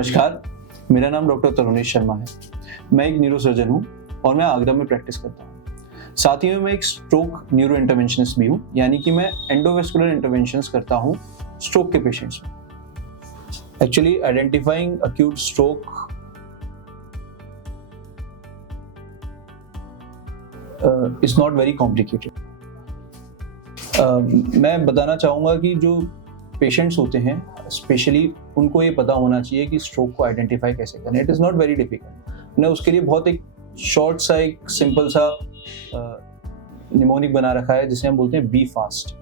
नमस्कार, मेरा नाम डॉक्टर तरुणेश शर्मा है। मैं एक न्यूरोसर्जन हूँ और मैं आगरा में प्रैक्टिस करता हूँ। साथ ही में मैं एक स्ट्रोक न्यूरो इंटरवेंशनिस्ट भी हूँ, यानी कि मैं एंडोवेस्कुलर इंटरवेंशंस करता हूँ स्ट्रोक के पेशेंट्स में। Actually identifying acute stroke is not very complicated. मैं बताना चाहूँगा कि जो पेशेंट्स होते हैं स्पेशली उनको ये पता होना चाहिए कि स्ट्रोक को आइडेंटिफाई कैसे करें। It is not very difficult. हमने उसके लिए बहुत एक शॉर्ट सा एक सिंपल सा निमोनिक बना रखा है जिसे हम बोलते हैं बी फास्ट,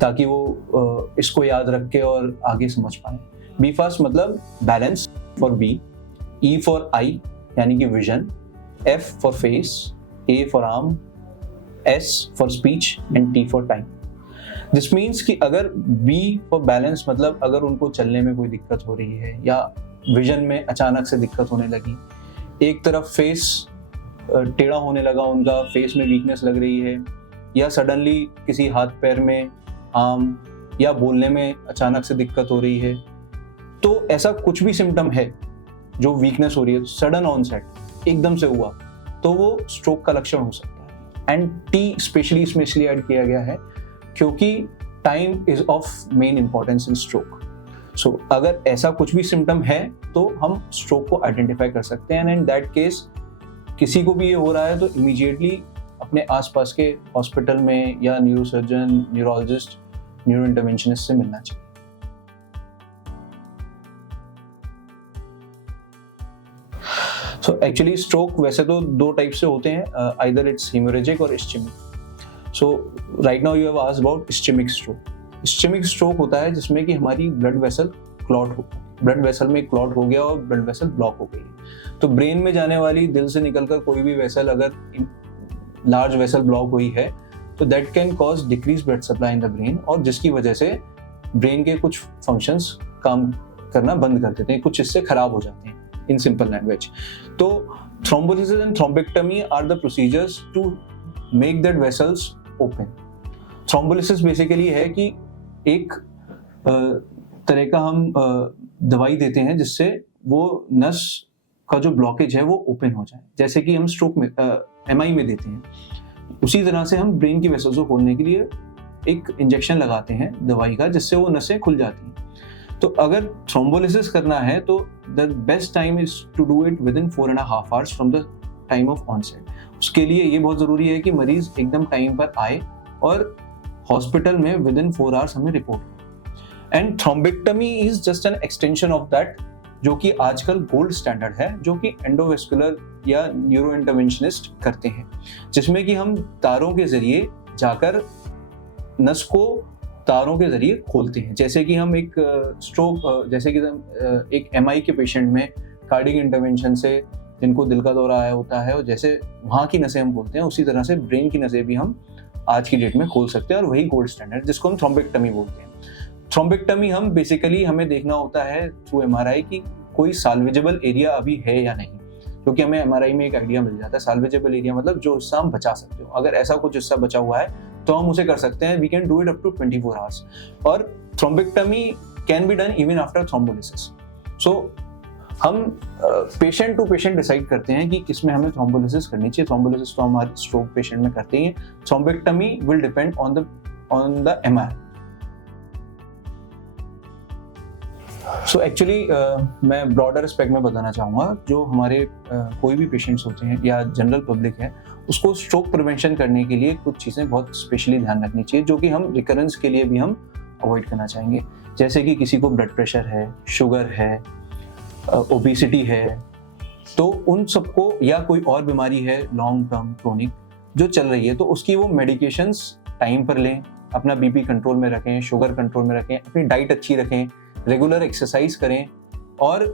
ताकि वो इसको याद रख के और आगे समझ पाए। बी फास्ट मतलब balance for B, E for eye यानी कि vision, F for face, A for arm, S for speech and T for time. This means कि अगर बी फॉर बैलेंस मतलब अगर उनको चलने में कोई दिक्कत हो रही है या विजन में अचानक से दिक्कत होने लगी, एक तरफ फेस टेढ़ा होने लगा, उनका फेस में वीकनेस लग रही है, या सडनली किसी हाथ पैर में, आर्म या बोलने में अचानक से दिक्कत हो रही है, तो ऐसा कुछ भी सिम्टम है जो वीकनेस हो रही है, सडन ऑनसेट एकदम से हुआ, तो वो स्ट्रोक का लक्षण हो सकता है। एंड टी स्पेशली इसमें इसलिए ऐड किया गया है क्योंकि time is of main importance in stroke. So अगर ऐसा कुछ भी सिम्टम है तो हम स्ट्रोक को आइडेंटिफाई कर सकते हैं। एंड इन दैट केस किसी को भी ये हो रहा है तो इमीडिएटली अपने आसपास के हॉस्पिटल में या न्यूरोसर्जन, न्यूरोलॉजिस्ट, न्यूरो इंटरवेंशनिस्ट से मिलना चाहिए। सो एक्चुअली स्ट्रोक वैसे तो दो टाइप से होते हैं, आइदर इट्स हेमोरेजिक और ischaemic. So right now you have asked about ischaemic stroke. Ischaemic stroke होता है जिसमें कि हमारी ब्लड वेसल क्लॉट हो, ब्लड वेसल में क्लॉट हो गया और ब्लड वेसल ब्लॉक हो गई है। तो ब्रेन में जाने वाली दिल से निकलकर कोई भी वेसल अगर लार्ज वेसल ब्लॉक हुई है तो that can cause decrease blood supply in the brain, और जिसकी वजह से ब्रेन के कुछ फंक्शंस काम करना बंद कर देते हैं, कुछ इससे खराब हो जाते हैं इन सिंपल लैंग्वेज। तो thrombolysis and thrombectomy are the procedures to make that vessels open. Thrombolysis basically है कि एक तरह का हम दवाई देते हैं जिससे वो नस का जो ब्लॉकेज है वो ओपन हो जाए, जैसे कि हम स्ट्रोक में एमआई में देते हैं। उसी तरह से हम ब्रेन की वेसल्स को खोलने के लिए एक इंजेक्शन लगाते हैं दवाई का, जिससे वो नसें खुल जाती हैं। तो अगर थ्रोम्बोलिसिस करना है तो the best time is to do it within 4.5 hours from the time of onset. उसके लिए ये बहुत जरूरी है कि मरीज एकदम टाइम पर आए और हॉस्पिटल में विद इन 4 आवर्स हमें रिपोर्ट करें। And thrombectomy is just an extension of that, जो कि आजकल गोल्ड स्टैंडर्ड है, जो कि एंडोवेस्कुलर या न्यूरो इंटरवेंशनिस्ट करते हैं, जिसमें कि हम तारों के जरिए जाकर नस को तारों के जरिए खोलते हैं। जैसे कि हम एक स्ट्रोक, जैसे कि एक एमआई के पेशेंट में कार्डियक इंटरवेंशन से जिनको दिल का दौरा आया होता है और जैसे वहाँ की नसें हम खोलते हैं, उसी तरह से ब्रेन की नसें भी हम आज की डेट में खोल सकते हैं, और वही गोल्ड स्टैंडर्ड जिसको हम थ्रोम्बेक्टमी बोलते हैं। थ्रोम्बेक्टमी हम बेसिकली हमें देखना होता है थ्रू एमआरआई कि कोई साल्वेजेबल एरिया अभी है या नहीं, क्योंकि हमें एमआरआई में एक आइडिया मिल जाता है। साल्वेजेबल एरिया मतलब जो हिस्सा हम बचा सकते हो। अगर ऐसा कुछ हिस्सा बचा हुआ है तो हम उसे कर सकते हैं। We can do it up to 24 hours, और thrombectomy can be done even after thrombolysis. So हम पेशेंट टू पेशेंट डिसाइड करते हैं कि किसमें हमें थ्रोम्बोलिसिस करनी चाहिए। थ्रोम्बोलिसिस तो हमारे स्ट्रोक पेशेंट में करते ही हैं। Thrombectomy will depend on the MR. So actually मैं ब्रॉडर एस्पेक्ट में बताना चाहूँगा, जो हमारे कोई भी पेशेंट्स होते हैं या जनरल पब्लिक है, उसको स्ट्रोक प्रिवेंशन करने के लिए कुछ चीज़ें बहुत स्पेशली ध्यान रखनी चाहिए, जो कि हम रिकरेंस के लिए भी हम अवॉइड करना चाहेंगे। जैसे कि किसी को ब्लड प्रेशर है, शुगर है, ओबेसिटी है, तो उन सबको, या कोई और बीमारी है लॉन्ग टर्म क्रोनिक जो चल रही है, तो उसकी वो मेडिकेशंस टाइम पर लें, अपना बीपी कंट्रोल में रखें, शुगर कंट्रोल में रखें, अपनी डाइट अच्छी रखें, रेगुलर एक्सरसाइज करें, और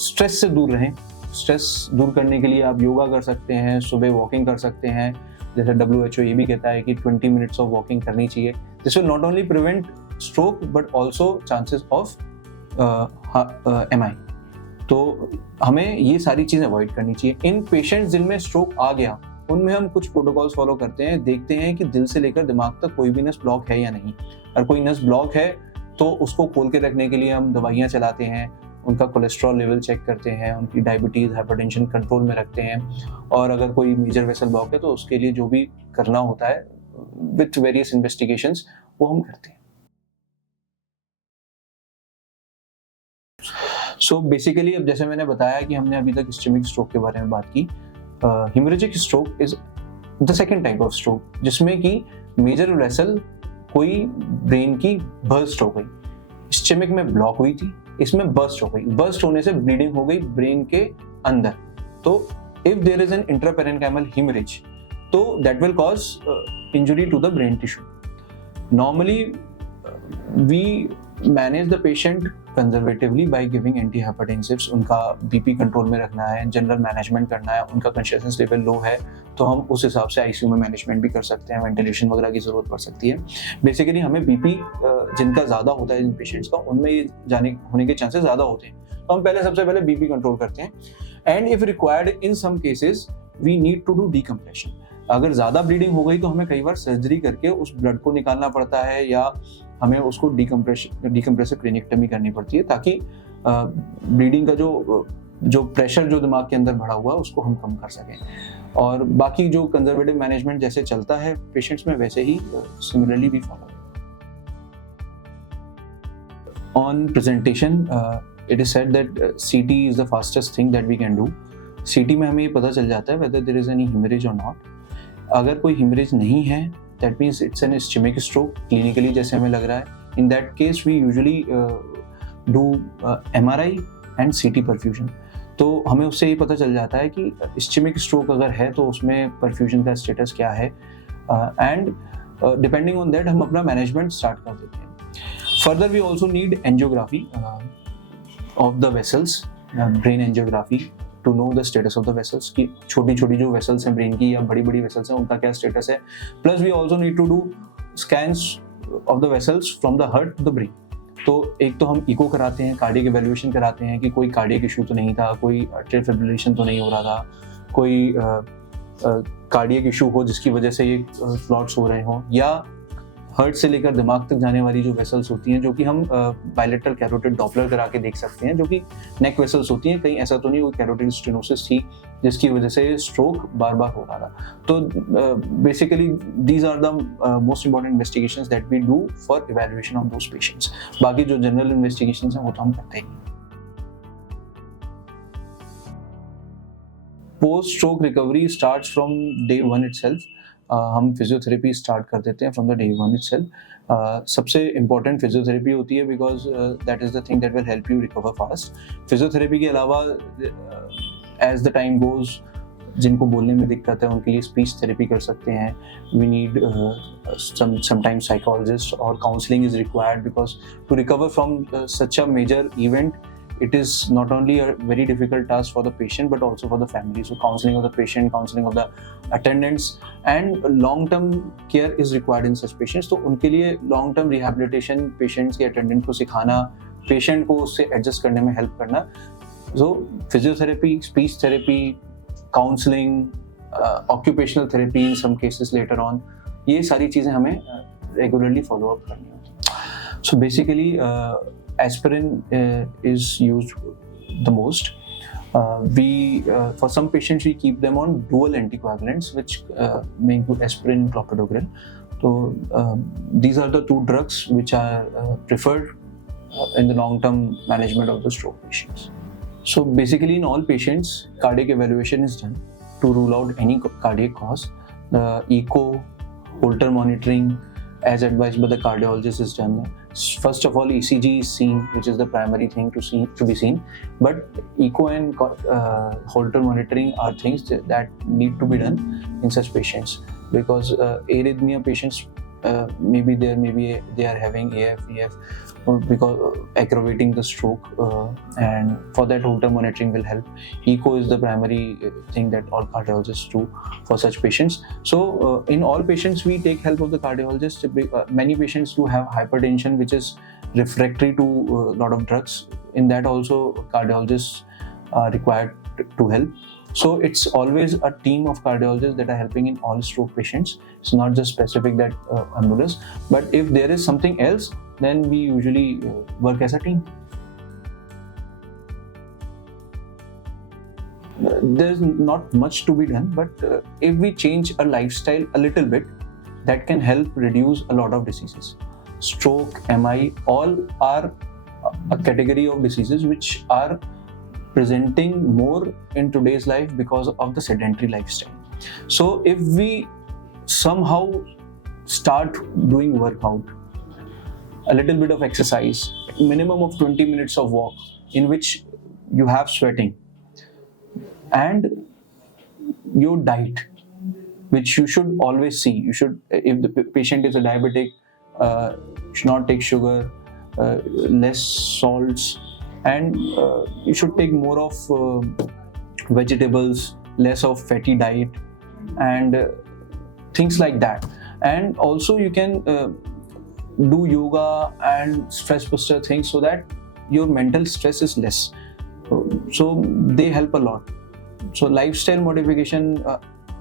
स्ट्रेस से दूर रहें। स्ट्रेस दूर करने के लिए आप योगा कर सकते हैं, सुबह वॉकिंग कर सकते हैं। जैसे WHO ये भी कहता है कि 20 मिनट्स ऑफ वॉकिंग करनी चाहिए। This will not only prevent stroke but also chances of MI. तो हमें ये सारी चीज़ें अवॉइड करनी चाहिए। इन पेशेंट्स जिनमें स्ट्रोक आ गया, उनमें हम कुछ प्रोटोकॉल्स फॉलो करते हैं, देखते हैं कि दिल से लेकर दिमाग तक कोई भी नस ब्लॉक है या नहीं। अगर कोई नस ब्लॉक है तो उसको खोल के रखने के लिए हम दवाइयाँ चलाते हैं, उनका कोलेस्ट्रॉल लेवल चेक करते हैं, उनकी डायबिटीज़ हाइपरटेंशन कंट्रोल में रखते हैं, और अगर कोई मेजर वेसल ब्लॉक है तो उसके लिए जो भी करना होता है विथ वेरियस इन्वेस्टिगेशंस वो हम करते हैं। सो बेसिकली अब जैसे मैंने बताया कि हमने अभी तक इस्चेमिक स्ट्रोक के बारे में बात की, haemorrhagic stroke is the second type of stroke जिसमें कि मेजर वेसल कोई ब्रेन की बर्स्ट हो गई, इस्चेमिक में ब्लॉक हुई थी, इसमें बर्स्ट हो गई, बर्स्ट होने से ब्लीडिंग हो गई ब्रेन के अंदर। तो if there is an intraparenchymal haemorrhage तो that will cause injury to the brain tissue. Normally we manage the patient conservatively by giving antihypertensives. उनका बीपी कंट्रोल में रखना है, जनरल मैनेजमेंट करना है, उनका कॉन्शियसनेस लेवल लो है तो हम उस हिसाब से आईसीयू में मैनेजमेंट भी कर सकते हैं, वेंटिलेशन वगैरह की जरूरत पड़ सकती है। बेसिकली हमें बीपी जिनका ज़्यादा होता है जिन पेशेंट्स का, उनमें ये जाने होने के चांसेस ज़्यादा होते हैं, तो हम सबसे पहले बीपी कंट्रोल करते हैं। And if required in some cases we need to do decompression. अगर ज़्यादा ब्लीडिंग हो गई तो हमें कई बार सर्जरी करके उस ब्लड को निकालना पड़ता है, या हमें उसको डीकम्प्रेसिव क्रेनिएक्टमी करनी पड़ती है ताकि ब्लीडिंग का जो प्रेशर जो दिमाग के अंदर बढ़ा हुआ है उसको हम कम कर सकें। और बाकी जो कंजर्वेटिव मैनेजमेंट जैसे चलता है पेशेंट्स में वैसे ही सिमिलरली भी follow. On presentation it is said that CT is the fastest thing that we can do. CT में हमें ये पता चल जाता है whether there is any haemorrhage और नॉट। अगर कोई हेमरेज नहीं है that means it's an ischemic stroke clinically जैसे हमें लग रहा है। in that case we usually do MRI and CT perfusion। तो हमें उससे ये पता चल जाता है कि ischemic stroke अगर है तो उसमें perfusion का स्टेटस क्या है, and depending on that हम अपना मैनेजमेंट स्टार्ट कर देते हैं। further we also need angiography of the vessels, brain angiography to know the status of the vessels कि छोटी छोटी जो वेसल्स हैं ब्रेन की या बड़ी बड़ी वेसल्स हैं उनका क्या स्टेटस है। Plus we also need to do scans of the vessels from the heart to the brain. तो एक तो हम इको कराते हैं, कार्डियक इवैल्यूएशन कराते हैं कि कोई कार्डियक इशू तो नहीं था, कोई एट्रियल फिब्रिलेशन तो नहीं हो रहा था, कोई कार्डियक इशू हो जिसकी वजह से ये क्लॉट्स हो रहे हों, या हार्ट से लेकर दिमाग तक जाने वाली जो वेसल्स होती हैं जो कि हम बायलेटरल कैरोटिड डॉपलर करा के देख सकते हैं, जो कि नेक वेसल्स होती हैं। कहीं ऐसा तो नहीं कोई कैरोटिड स्टेनोसिस थी जिसकी वजह से स्ट्रोक बार बार हो रहा था। तो basically these are the most important investigations that we do for evaluation of those patients. बाकी जो जनरल इन्वेस्टिगेशंस हैं वो तो हम करते ही। Post stroke recovery starts from day one itself. हम फिजियोथेरेपी स्टार्ट कर देते हैं from the day one itself. सबसे इम्पॉर्टेंट फिजियोथेरेपी होती है because that is the thing that will help you recover fast. Physiotherapy के अलावा एज द टाइम गोज जिनको बोलने में दिक्कत है उनके लिए स्पीच थेरेपी कर सकते हैं। वी नीड समटाइम्स साइकोलॉजिस्ट और counselling is required because to recover from such a major event it is not only a very difficult task for the patient but also for the family. So counseling of the patient, counseling of the attendants and long term care is required in such patients. तो उनके लिए long term rehabilitation patients के attendant को सिखाना, patient को उससे adjust करने में help करना। So physiotherapy, speech therapy, counseling, occupational therapy in some cases later on, ये सारी चीज़ें हमें regularly follow up करनी होती हैं। So basically aspirin is used the most. For some patients we keep them on dual anticoagulants which may include aspirin and clopidogrel. So these are the two drugs which are preferred in the long-term management of the stroke patients. So basically in all patients cardiac evaluation is done to rule out any cardiac cause. The echo, Holter monitoring as advised by the cardiologist is done. First of all, ECG is seen, which is the primary thing to be seen. But echo and Holter monitoring are things that need to be done in such patients because arrhythmia patients maybe they are having AF, EF because aggravating the stroke, and for that Holter monitoring will help. Echo is the primary thing that all cardiologists do for such patients. So in all patients we take help of the cardiologist. Many patients do have hypertension which is refractory to a lot of drugs. In that also cardiologists are required to help. So it's always a team of cardiologists that are helping in all stroke patients. It's not just specific that ambulance, but if there is something else then we usually work as a team. there's not much to be done, but if we change our lifestyle a little bit, that can help reduce a lot of diseases. Stroke, MI, all are a category of diseases which are presenting more in today's life because of the sedentary lifestyle. So if we somehow start doing workout, a little bit of exercise, minimum of 20 minutes of walk in which you have sweating, and your diet, which you should always see. You should, if the patient is a diabetic, should not take sugar, less salts, and you should take more of vegetables, less of fatty diet, and things like that. And also you can do yoga and stress buster things so that your mental stress is less. So they help a lot. So lifestyle modification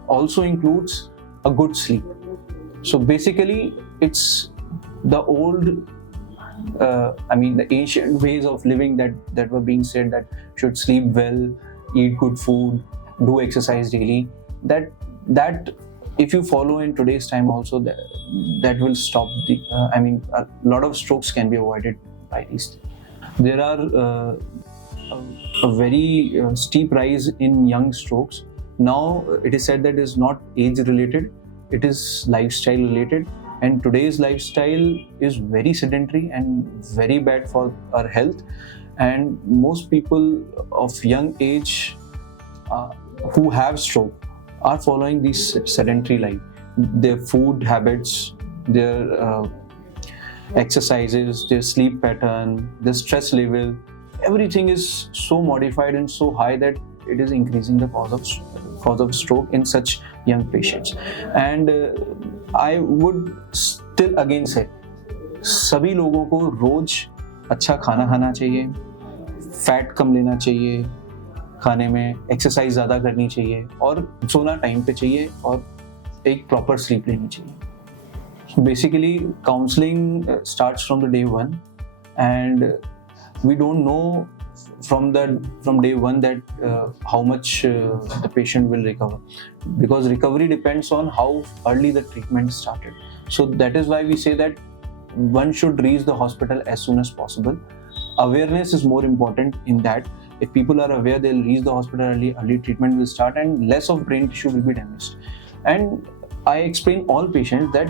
also includes a good sleep. So basically it's the old the ancient ways of living that were being said, that should sleep well, eat good food, do exercise daily, that if you follow in today's time also, that will stop the a lot of strokes can be avoided by these. There are a very steep rise in young strokes. Now it is said that it is not age related, it is lifestyle related, and today's lifestyle is very sedentary and very bad for our health. And most people of young age who have stroke are following this sedentary life. Their food habits, their exercises, their sleep pattern, their stress level, everything is so modified and so high that it is increasing the cause of stroke in such young patients. And I would still again say, सभी लोगों को रोज अच्छा खाना खाना चाहिए, fat कम लेना चाहिए खाने में, एक्सरसाइज ज़्यादा करनी चाहिए, और सोना टाइम पे चाहिए, और एक प्रॉपर स्लीप लेनी चाहिए. So basically counseling starts from the day one, and we don't know from day one that how much the patient will recover, because recovery depends on how early the treatment started. So that is why we say that one should reach the hospital as soon as possible. Awareness is more important in that. If people are aware, they'll reach the hospital early treatment will start, and less of brain tissue will be damaged. And I explain all patients that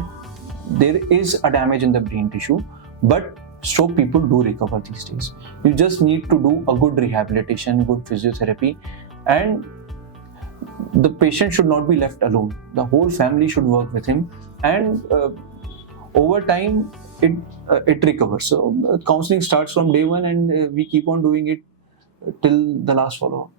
there is a damage in the brain tissue, but stroke people do recover these days. You just need to do a good rehabilitation, good physiotherapy, and the patient should not be left alone. The whole family should work with him, and over time it recovers. So counseling starts from day one, and we keep on doing it till the last follow-up.